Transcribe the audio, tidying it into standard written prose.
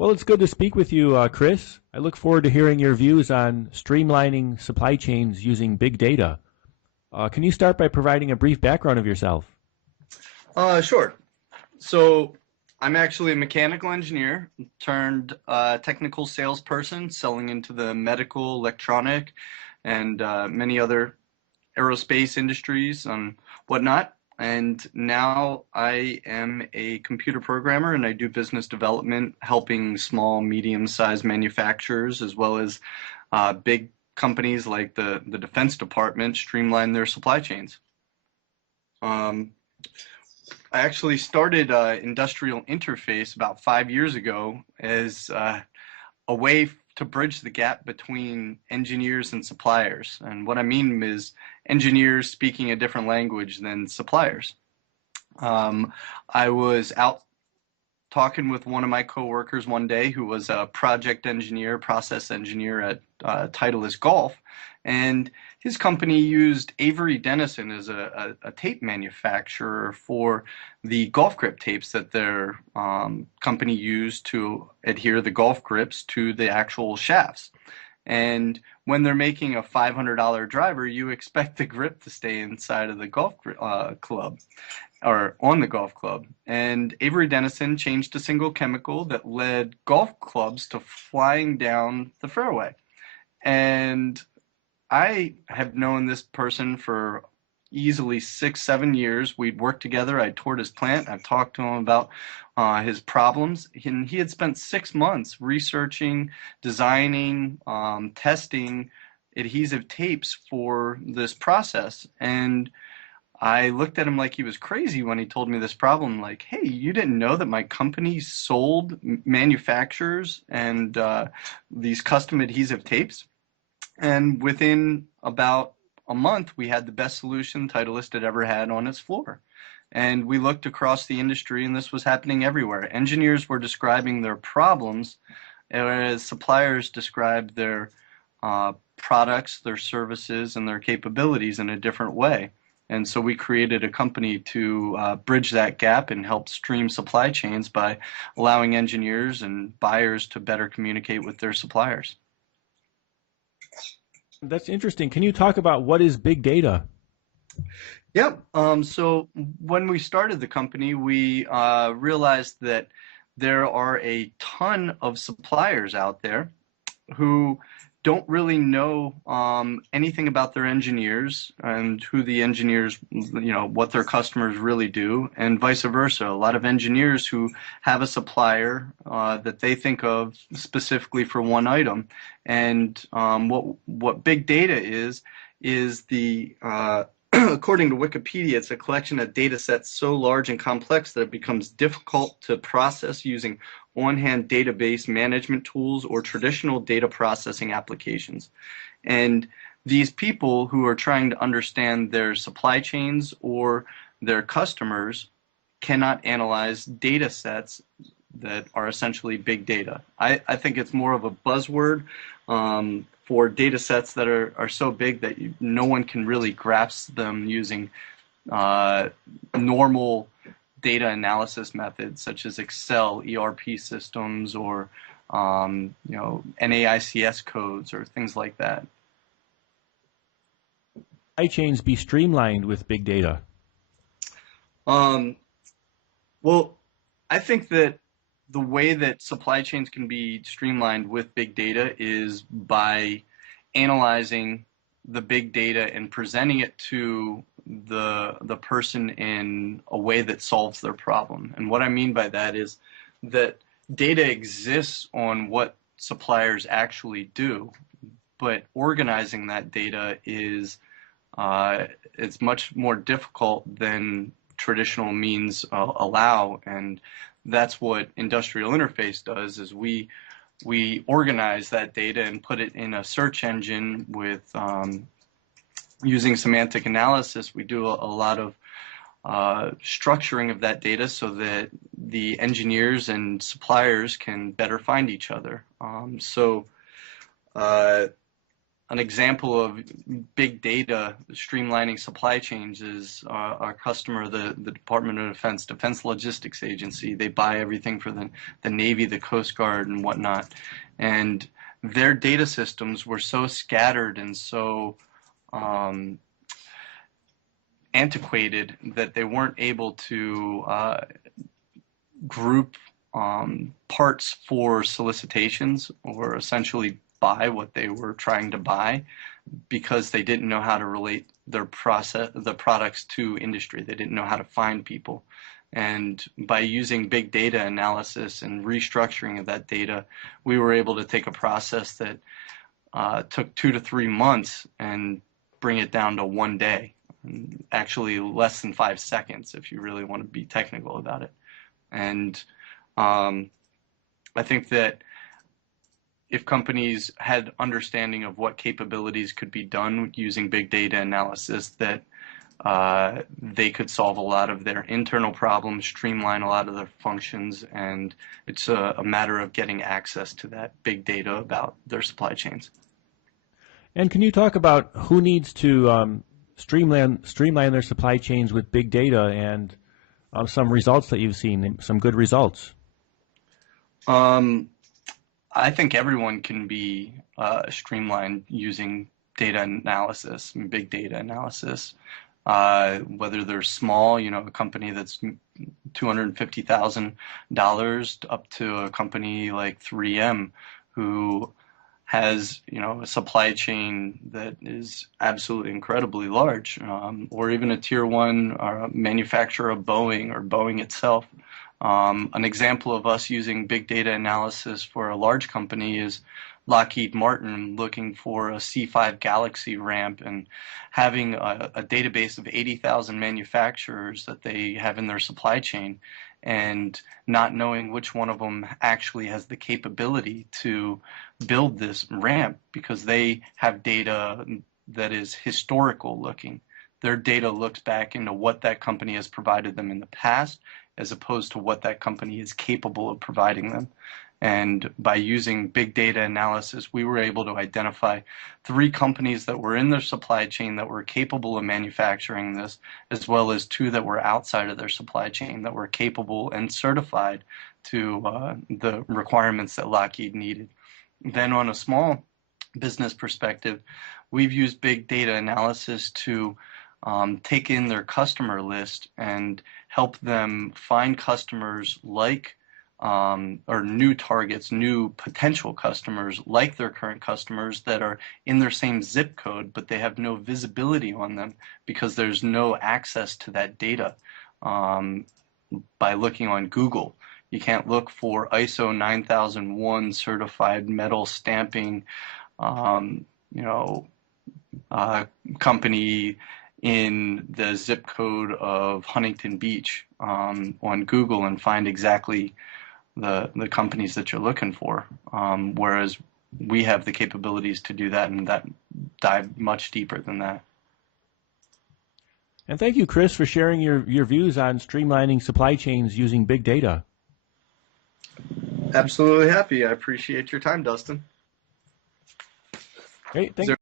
Well, it's good to speak with you, Chris. I look forward to hearing your views on streamlining supply chains using big data. Can you start by providing a brief background of yourself? Sure. So I'm actually a mechanical engineer turned technical salesperson selling into the medical, electronic, and many other aerospace industries and whatnot. And now I am a computer programmer and I do business development, helping small, medium-sized manufacturers as well as big companies like the Defense Department streamline their supply chains. I actually started industrial interface about 5 years ago as a way to bridge the gap between engineers and suppliers. And what I mean is engineers speaking a different language than suppliers. I was out talking with one of my coworkers one day who was a project engineer, process engineer at Titleist Golf, and his company used Avery Dennison as a tape manufacturer for the golf grip tapes that their company used to adhere the golf grips to the actual shafts. And when they're making a $500 driver, you expect the grip to stay inside of the golf club or on the golf club. And Avery Dennison changed a single chemical that led golf clubs to flying down the fairway. And I have known this person for easily 6-7 years. We'd worked together. I toured his plant. I've talked to him about his problems. And he had spent 6 months researching, designing, testing adhesive tapes for this process. And I looked at him like he was crazy when he told me this problem. Like, hey, you didn't know that my company sold manufacturers and these custom adhesive tapes? And within about a month, we had the best solution Titleist had ever had on its floor. And we looked across the industry, and this was happening everywhere. Engineers were describing their problems, whereas suppliers described their products, their services, and their capabilities in a different way. And so we created a company to bridge that gap and help stream supply chains by allowing engineers and buyers to better communicate with their suppliers. That's interesting. Can you talk about what is big data? Yep. So when we started the company, we realized that there are a ton of suppliers out there who don't really know anything about their engineers and who the engineers, what their customers really do, and vice versa. A lot of engineers who have a supplier that they think of specifically for one item. And what big data is the according to Wikipedia, it's a collection of data sets so large and complex that it becomes difficult to process using on-hand database management tools or traditional data processing applications. And these people who are trying to understand their supply chains or their customers cannot analyze data sets that are essentially big data. I think it's more of a buzzword for data sets that are so big that no one can really grasp them using normal data analysis methods such as Excel, ERP systems, or NAICS codes or things like that. Supply chains be streamlined with big data? Well, I think that the way that supply chains can be streamlined with big data is by analyzing the big data and presenting it to the person in a way that solves their problem. And what I mean by that is that data exists on what suppliers actually do, but organizing that data is it's much more difficult than traditional means allow. And that's what industrial interface does, is we organize that data and put it in a search engine with using semantic analysis. We do a lot of structuring of that data so that the engineers and suppliers can better find each other. So An example of big data streamlining supply chains is our customer, the Department of Defense, Defense Logistics Agency. They buy everything for the Navy, the Coast Guard, and whatnot. And their data systems were so scattered and so antiquated that they weren't able to group parts for solicitations, or essentially buy what they were trying to buy, because they didn't know how to relate the products to industry. They didn't know how to find people. And by using big data analysis and restructuring of that data, we were able to take a process that took 2 to 3 months and bring it down to 1 day, actually less than 5 seconds if you really want to be technical about it. And I think that if companies had understanding of what capabilities could be done using big data analysis, that they could solve a lot of their internal problems, streamline a lot of their functions, and it's a matter of getting access to that big data about their supply chains. And can you talk about who needs to streamline their supply chains with big data, and some results that you've seen, some good results? I think everyone can be streamlined using data analysis and big data analysis. Whether they're small, a company that's $250,000 up to a company like 3M who has, a supply chain that is absolutely incredibly large, or even a tier 1 manufacturer of Boeing or Boeing itself. An example of us using big data analysis for a large company is Lockheed Martin looking for a C-5 Galaxy ramp and having a database of 80,000 manufacturers that they have in their supply chain, and not knowing which one of them actually has the capability to build this ramp, because they have data that is historical looking. Their data looks back into what that company has provided them in the past, as opposed to what that company is capable of providing them. And by using big data analysis, we were able to identify 3 companies that were in their supply chain that were capable of manufacturing this, as well as 2 that were outside of their supply chain that were capable and certified to the requirements that Lockheed needed. Then on a small business perspective, we've used big data analysis to take in their customer list and help them find customers like or new targets, new potential customers like their current customers that are in their same zip code, but they have no visibility on them because there's no access to that data by looking on Google. You can't look for ISO 9001 certified metal stamping, company in the zip code of Huntington Beach on Google and find exactly the companies that you're looking for, whereas we have the capabilities to do that, and that dive much deeper than that. And thank you, Chris, for sharing your views on streamlining supply chains using big data. Absolutely happy. I appreciate your time, Dustin. Great, thank you.